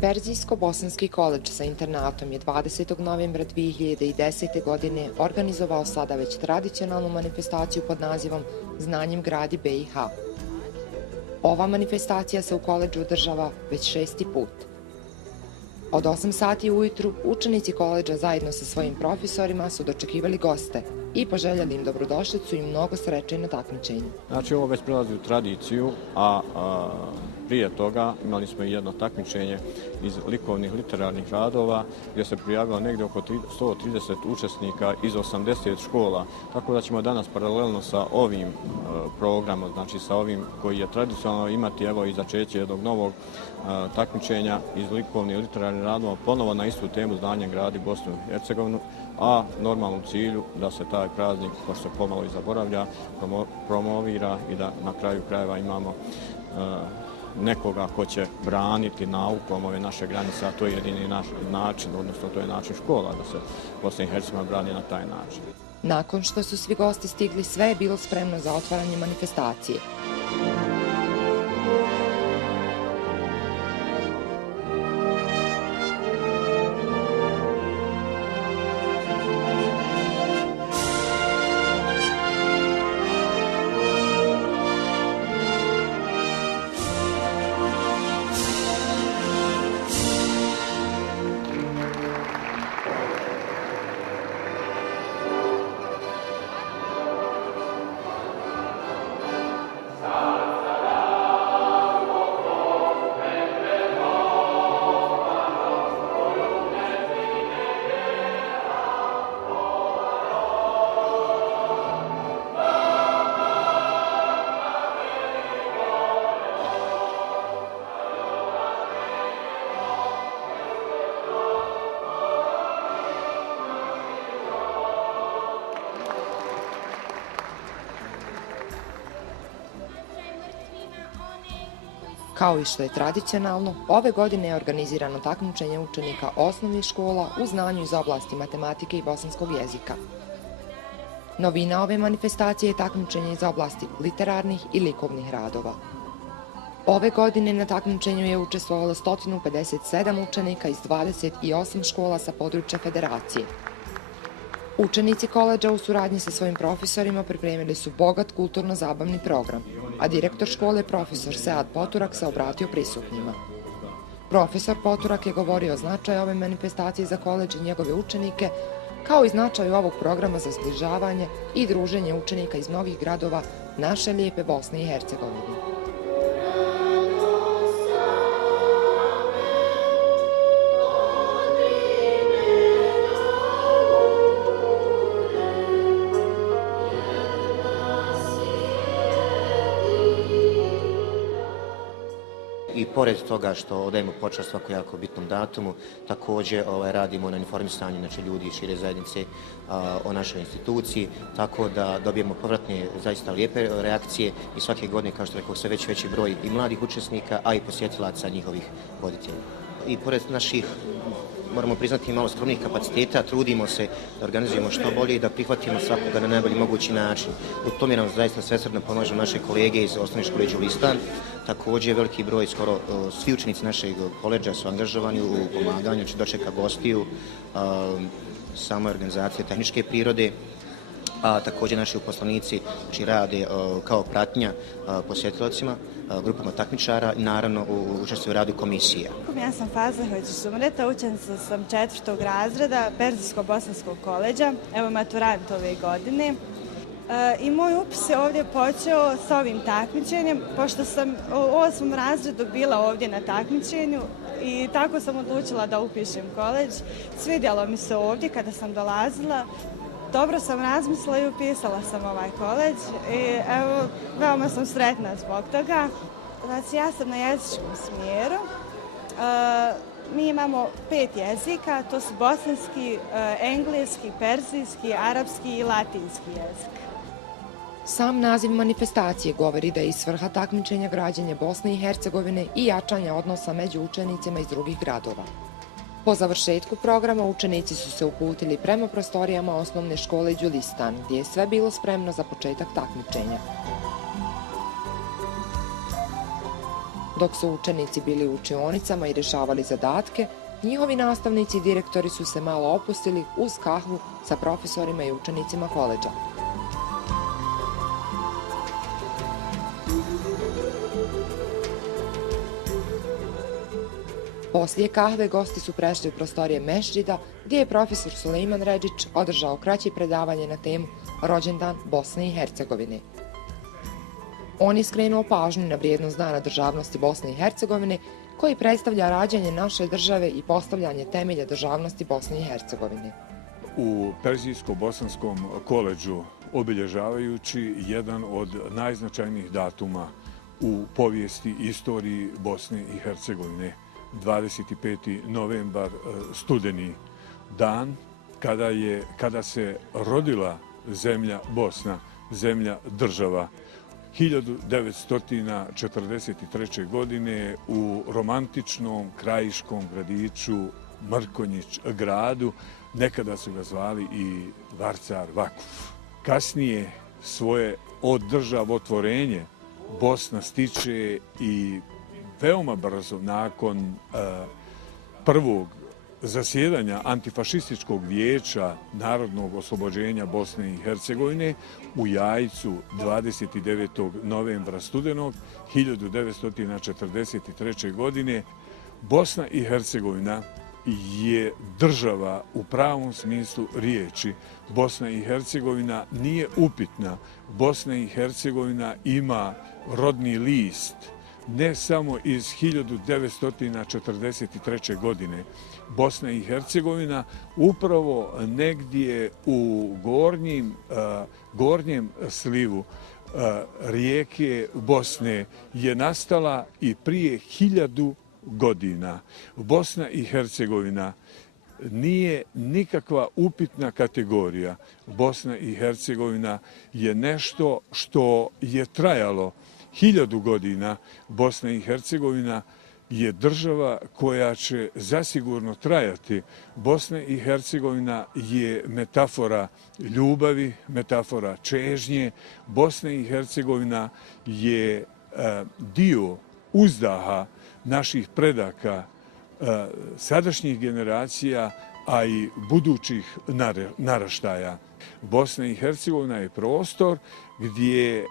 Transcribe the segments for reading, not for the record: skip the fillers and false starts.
Perzijsko-bosanski koledž sa internatom je 20. novembra 2010. godine organizovao sada već tradicionalnu manifestaciju pod nazivom Znanjem gradi BiH. Ova manifestacija se u koledžu održava već 6. put. Od 8 sati ujutru učenici koledža zajedno sa svojim profesorima su dočekivali goste i poželjeli im dobrodošlicu i mnogo sreće na takmičenju. Znači, ovo već prelazi u tradiciju, a prije toga imali smo jedno takmičenje iz likovnih literarnih radova gdje se prijavilo negdje oko 130 učesnika iz 80 škola. Tako da ćemo danas paralelno sa ovim programom, znači sa ovim koji je tradicionalno imati evo i začeće jednog novog takmičenja iz likovnih literarnih radova ponovo na istu temu Znanje gradi Bosnu i Hercegovinu, a normalno u cilju da se taj praznik, ko se pomalo i zaboravlja, promovira i da na kraju krajeva imamo nekoga ko će braniti naukom ove naše granice, a to je jedini naš način, odnosno to je način škola da se Bosna i Hercegovina brani na taj način. Nakon što su svi gosti stigli, sve je bilo spremno za otvaranje manifestacije. Kao i što je tradicionalno, ove godine je organizirano takmičenje učenika osnovnih škola u znanju iz oblasti matematike i bosanskog jezika. Novina ove manifestacije je takmičenje iz oblasti literarnih i likovnih radova. Ove godine na takmičenju je učestvovalo 157 učenika iz 28 škola sa područja Federacije. Učenici koledža u suradnji sa svojim profesorima pripremili su bogat kulturno-zabavni program, a direktor škole profesor Sead Poturak se obratio prisutnima. Profesor Poturak je govorio o značaju ove manifestacije za koledž i njegove učenike, kao i značaju ovog programa za zbližavanje i druženje učenika iz mnogih gradova naše lijepe Bosne i Hercegovine. I pored toga što odajemo počast svako jako bitnom datumu, također radimo na informisanju ljudi iz šire zajednice o našoj instituciji, tako da dobijemo povratne zaista lijepe reakcije i svake godine, kao što rekao, sve veći broj i mladih učesnika, a i posjetilaca njihovih voditelja. I pored naših, moramo priznati, malo skromnih kapaciteta, trudimo se da organizujemo što bolje i da prihvatimo svakoga na najbolji mogući način. U tome nam zaista svesrdno pomažu naše kolege iz osnovne škole Đulistan. Također veliki broj, skoro svi učenici našeg koledža su angažovani u pomaganju, dočeka gostiju, samoj organizacije tehničke prirode, a također naši uposlenici rade kao pratnja posjetilacima, grupama takmičara i naravno učestvuju u radu komisija. Ja sam Fazla Hođi-Sumreta, učenica sam 4. razreda Perzijsko-bosanskog koledža, evo maturant ove godine. I moj upis je ovdje počeo s ovim takmičenjem, pošto sam u 8. razredu bila ovdje na takmičenju i tako sam odlučila da upišem koledž. Svidjelo mi se ovdje kada sam dolazila. Dobro sam razmislila i upisala sam ovaj koledž i evo, veoma sam sretna zbog toga. Znači, ja sam na jezičkom smjeru. Mi imamo 5 jezika, to su bosanski, engleski, perzijski, arapski i latinski jezik. Sam naziv manifestacije govori da je i svrha takmičenja građenje Bosne i Hercegovine i jačanja odnosa među učenicima iz drugih gradova. Po završetku programa učenici su se uputili prema prostorijama osnovne škole Đulistan, gdje je sve bilo spremno za početak takmičenja. Dok su učenici bili u učionicama i rješavali zadatke, njihovi nastavnici i direktori su se malo opustili uz kahvu sa profesorima i učenicima koledža. Poslije kahve gosti su prešli u prostorije mešđida, gdje je profesor Sulejman Redžić održao kraće predavanje na temu Rođendan Bosne i Hercegovine. On je skrenuo pažnju na vrijednost Dana državnosti Bosne i Hercegovine, koji predstavlja rađanje naše države i postavljanje temelja državnosti Bosne i Hercegovine. U Perzijsko-bosanskom koledžu, obilježavajući jedan od najznačajnijih datuma u povijesti i istoriji Bosne i Hercegovine, 25. novembar, studeni dan, kada se rodila zemlja Bosna, zemlja država. 1943. godine u romantičnom krajiškom gradiću Mrkonjić gradu, nekada su ga zvali i Varcar Vakuf. Kasnije svoje održavotvorenje Bosna stiče i veoma brzo nakon prvog zasjedanja Antifašističkog vijeća Narodnog oslobođenja Bosne i Hercegovine u Jajcu 29. novembra studenog 1943. godine. Bosna i Hercegovina je država u pravom smislu riječi. Bosna i Hercegovina nije upitna. Bosna i Hercegovina ima rodni list ne samo iz 1943. godine. Bosna i Hercegovina upravo negdje u gornjem slivu rijeke Bosne je nastala i prije 1000 godina. Bosna i Hercegovina nije nikakva upitna kategorija. Bosna i Hercegovina je nešto što je trajalo 1000 godina. Bosna i Hercegovina je država koja će zasigurno trajati. Bosna i Hercegovina je metafora ljubavi, metafora čežnje. Bosna i Hercegovina je dio uzdaha naših predaka, sadašnjih generacija, a i budućih naraštaja. Bosna i Hercegovina je prostor gdje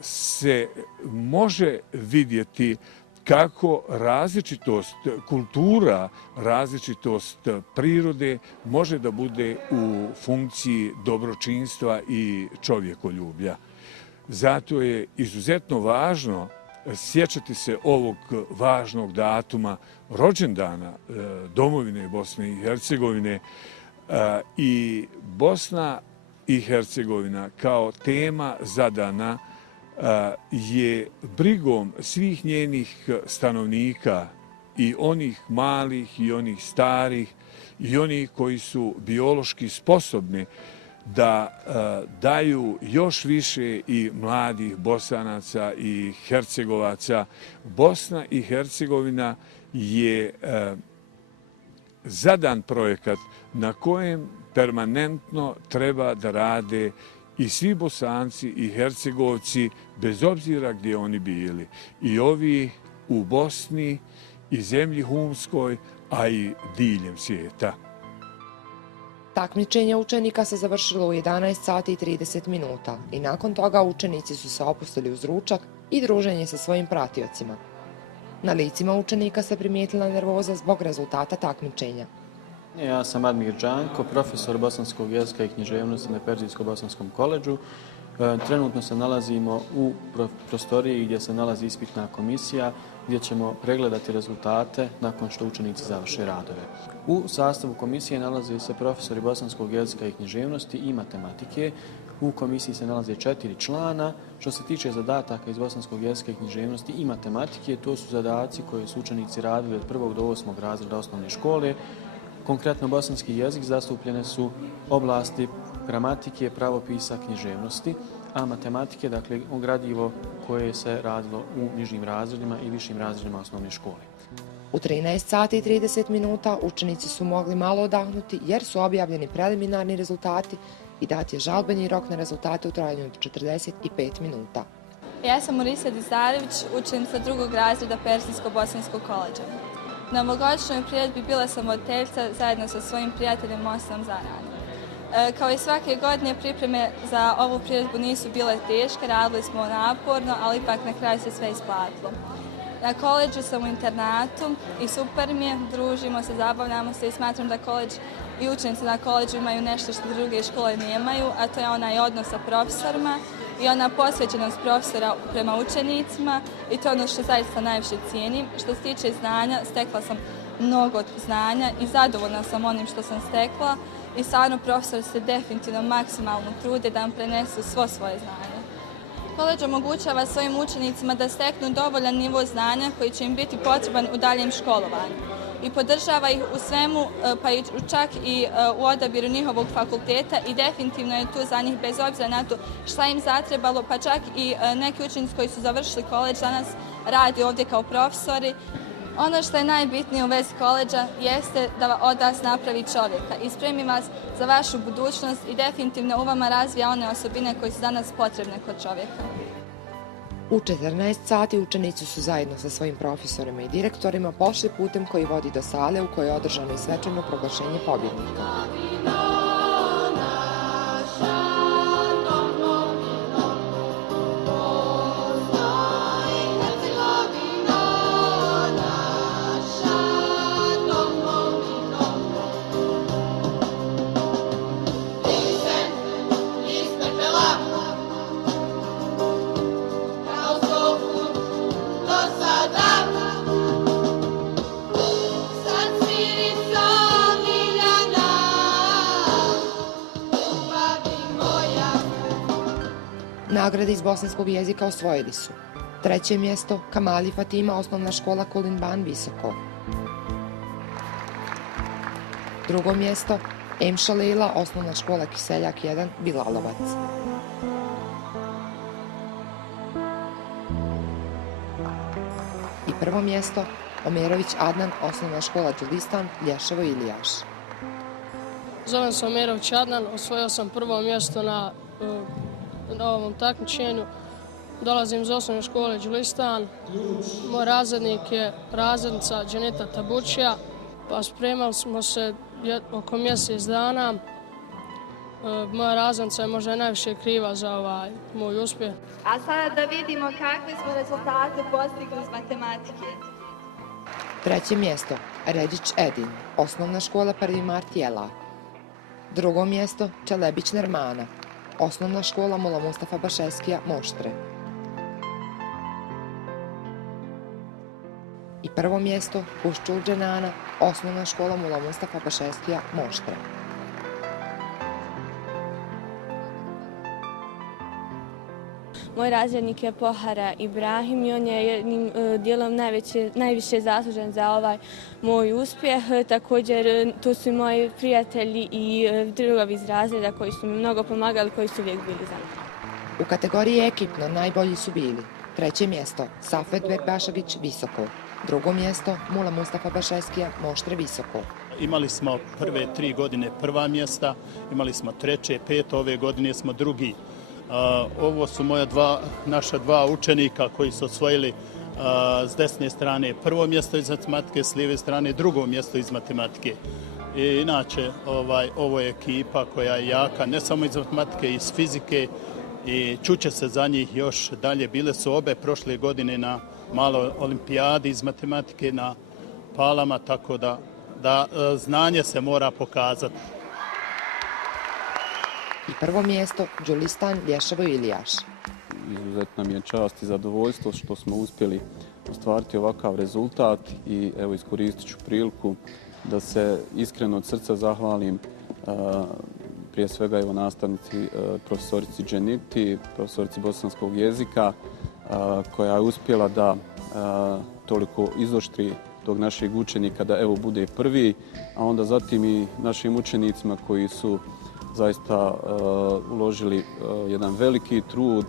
se može vidjeti kako različitost kultura, različitost prirode može da bude u funkciji dobročinstva i čovjekoljublja. Zato je izuzetno važno sjećati se ovog važnog datuma rođendana domovine Bosne i Hercegovine i Bosna i Hercegovina kao tema zadana je brigom svih njenih stanovnika, i onih malih i onih starih i onih koji su biološki sposobni da daju još više i mladih Bosanaca i Hercegovaca. Bosna i Hercegovina je zadan projekat na kojem permanentno treba da rade i svi Bosanci i Hercegovci, bez obzira gdje oni bili. I ovi u Bosni i zemlji Humskoj, a i diljem svijeta. Takmičenje učenika se završilo u 11 sati i 30 minuta i nakon toga učenici su se opustili uz ručak i druženje sa svojim pratiocima. Na licima učenika se primijetila nervoza zbog rezultata takmičenja. Ja sam Admir Đanko, profesor bosanskog jezika i književnosti na Perzijsko-bosanskom koledžu. Trenutno se nalazimo u prostoriji gdje se nalazi ispitna komisija, gdje ćemo pregledati rezultate nakon što učenici završe radove. U sastavu komisije nalaze se profesori bosanskog jezika i književnosti i matematike. U komisiji se nalaze 4 člana. Što se tiče zadataka iz bosanskog jezika i književnosti i matematike, to su zadaci koje su učenici radili od 1. do 8. razreda osnovne škole. Konkretno bosanski jezik zastupljene su oblasti gramatike, pravopisa, književnosti, a matematike, dakle, gradivo koje se radilo u nižim razredima i višim razredima osnovne škole. U 13 sati i 30 minuta učenici su mogli malo odahnuti jer su objavljeni preliminarni rezultati i dat je žalbeni rok na rezultate u trajanju od 45 minuta. Ja sam Urisa Dizarević, učenica 2. razreda Persijsko-bosanskog koledža. Na ovogodišnjoj priredbi bila sam voditeljica zajedno sa svojim prijateljem Osam Zarani. Kao i svake godine, pripreme za ovu priredbu nisu bile teške, radili smo naporno, ali ipak na kraju se sve isplatilo. Na koledžu sam u internatu i super mi je, družimo se, zabavljamo se i smatram da koledž i učenici na koledžu imaju nešto što druge škole nemaju, a to je onaj odnos sa profesorima i ona posvećenost profesora prema učenicima i to je ono što zaista najviše cijenim. Što se tiče znanja, stekla sam mnogo znanja i zadovoljna sam onim što sam stekla i stvarno profesori se definitivno maksimalno trude da vam prenesu svo svoje znanje. Koledž omogućava svojim učenicima da steknu dovoljan nivo znanja koji će im biti potreban u daljem školovanju i podržava ih u svemu, pa i čak i u odabiru njihovog fakulteta i definitivno je tu za njih bez obzira na to šta im zatrebalo, pa čak i neki učenici koji su završili koledž danas radi ovdje kao profesori. Ono što je najbitnije u vezi koledža jeste da od vas napravi čovjeka i spremi vas za vašu budućnost i definitivno u vama razvija one osobine koje su danas potrebne kod čovjeka. U 14 sati učenici su zajedno sa svojim profesorima i direktorima pošli putem koji vodi do sale u kojoj je održano i svečano proglašenje pobjednika. Nagrade iz bosanskog jezika osvojili su 3. mjesto Kamali Fatima, osnovna škola Kulinban Visoko. 2. mjesto Emša Leila, osnovna škola Kiseljak 1 Bilalovac. I 1. mjesto Omerović Adnan, osnovna škola Đulistan Lješevo Ilijaš. Zovem se Omerović Adnan, osvojio sam 1. mjesto na ovom takmičenju. Dolazim iz osnovne škole Đulistan. Moj razrednik je razrednica Dženeta Tabučija. Pa spremali smo se oko mjesec dana. Moja razrednica je možda najviše kriva za ovaj moj uspjeh. A sada da vidimo kakve smo rezultate postigli iz matematike. 3. mjesto Redić Edin, osnovna škola 1. mart Jela. 2. mjesto Čelebić Nermana, osnovna škola Mula Mustafa Bašeskija Moštre. I 1. mjesto Kuščul Dženana, osnovna škola Mula Mustafa Bašeskija Moštre. Moj razrednik je Pohara Ibrahim i on je jednim dijelom najviše zaslužen za ovaj moj uspjeh. Također tu su i moji prijatelji i drugovi iz razreda koji su mi mnogo pomagali, koji su uvijek bili za mene. U kategoriji ekipno najbolji su bili 3. mjesto Safet Bekbašagić Visoko, 2. mjesto Mula Mustafa Bašeskija Moštre Visoko. Imali smo prve 3 godine 1. mjesta, imali smo 3., 5. ove godine smo 2. Ovo su naša 2 učenika koji su osvojili s desne strane 1. mjesto iz matematike, s lijeve strane 2. mjesto iz matematike. I inače, ovo je ekipa koja je jaka, ne samo iz matematike, iz fizike i čuće se za njih još dalje. Bile su obe prošle godine na maloj olimpijadi iz matematike na Palama, tako da znanje se mora pokazati. I 1. mjesto Đulistan Lješevo Ilijaš. Izuzetna mi je čast i zadovoljstvo što smo uspjeli ostvariti ovakav rezultat i evo iskoristit ću priliku da se iskreno od srca zahvalim prije svega evo nastavnici profesorici Dženiti, profesorici bosanskog jezika koja je uspjela da toliko izoštri tog našeg učenika da evo bude prvi, a onda zatim i našim učenicima koji su zaista uložili jedan veliki trud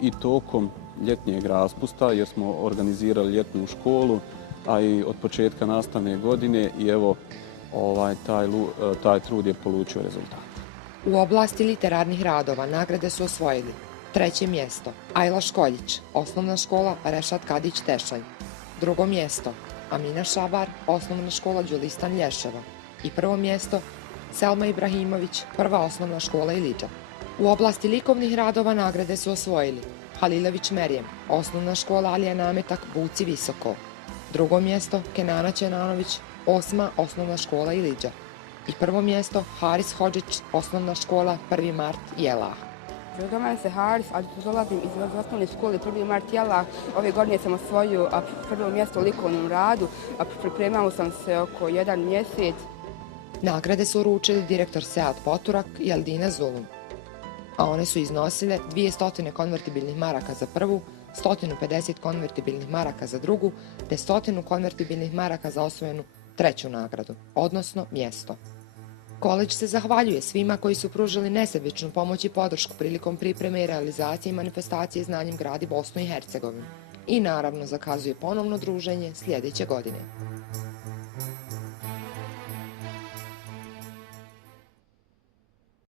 i tokom ljetnjeg raspusta jer smo organizirali ljetnu školu a i od početka nastavne godine i evo taj trud je polučio rezultat. U oblasti literarnih radova nagrade su osvojili 3. mjesto Ajla Školjić, osnovna škola Rešat Kadić Tešanj, 2. mjesto Amina Šabar, osnovna škola Đulistan Lješeva i 1. mjesto Selma Ibrahimović, prva osnovna škola Ilidža. U oblasti likovnih radova nagrade su osvojili Halilović Merijem, osnovna škola Alija Nametak Buci Visoko, 2. mjesto Kenana Ćenanović, 8. osnovna škola Ilidža i 1. mjesto Haris Hodžić, osnovna škola 1. mart Jelah. Zovem se Haris, a dolazim iz osnovne škole 1. mart Jelah. Ove godine sam osvojio prvo mjesto u likovnom radu, a pripremao sam se oko 1 mjesec. Nagrade su uručili direktor Sead Poturak i Aldina Zulum, a one su iznosile 200 konvertibilnih maraka za prvu, 150 konvertibilnih maraka za drugu, te 100 konvertibilnih maraka za osvojenu 3. nagradu, odnosno mjesto. Koledž se zahvaljuje svima koji su pružili nesebičnu pomoć i podršku prilikom pripreme i realizacije manifestacije Znanjem gradi Bosnu i Hercegovinu i naravno zakazuje ponovno druženje sljedeće godine.